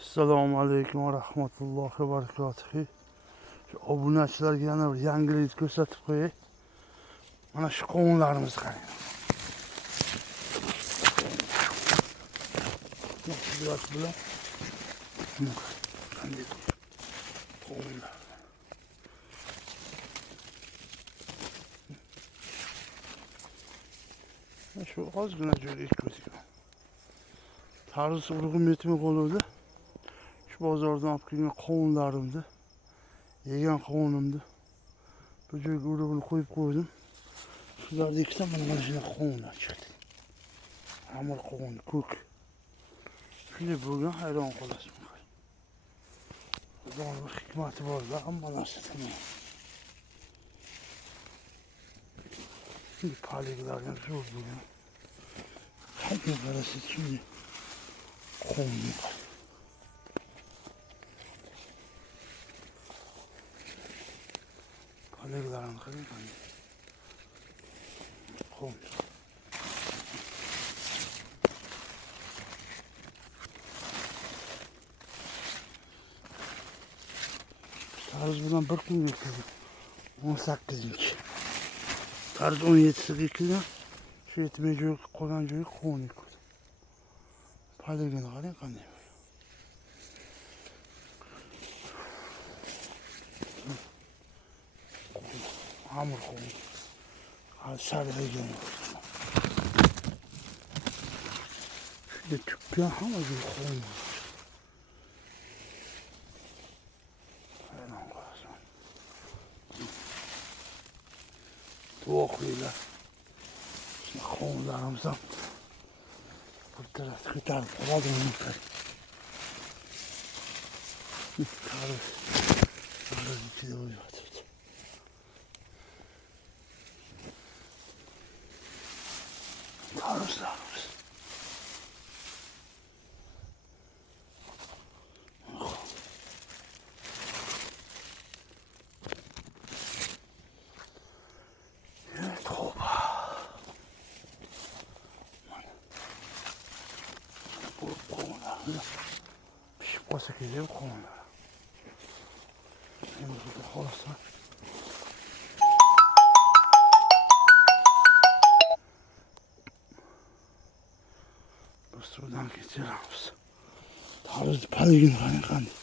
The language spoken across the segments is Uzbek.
Assalomu alaykum va rahmatullohi va barakatuh. Shu obunachilarga yana bir yangilik ko'rsatib qo'yay. Mana shu qovunlarimizni qarang. Biraz bilan qanday qovunlar. Shu ozgina joyda ekib tarvuz urug'im yetmay qoluvdi. Shu bozordan olib kelgan qovunlarimni, yegan qovunimni bu joyga urug'ini qo'yib qo'ydim. Shularda ikkita mana shunaqa qovunlar chiqdi. Amir qovun, ko'k. Shunday bo'lgan, hayron qolasiz. Xudoning bir hikmati bor-da, hamma narsa tamom. Şimdi paliklardan zor bo'lgan. Qanday qarasiz, shunday qovun var. Paliklarni qarang, qanday qovun. Tarvuz bilan bir kun bekledim. 18'inki. Tarvuz 17'si bekledim. Şu yetmey joy qolgan joyga qovun ekdim. Paligini qarang qanday. Amir qovun. Sarg'aygan. Shunday tukkan hamma joy qovun. To'qiylar. Qovunlarimiz ham bir tarafga ko'tarib qoladi uni. Tarvuz ichida o'yotibdi. Tarvuzlarimiz. Pişip kalsa güzel qovunlar. Endi burada xolasa. Bu suvdan geçiramiz. Tarvuz paligini qarang qanday.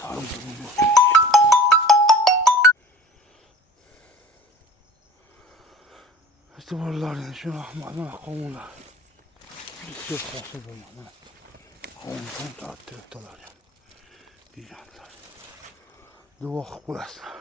Tarvuz bo'lmoq. E'tiborlaringiz uchun rahmat. Mana qovunlar. Biz hosil bo'lmadi. Qovun tortib o'tdilar. Deganlar. Duo qilib qo'yasizlar.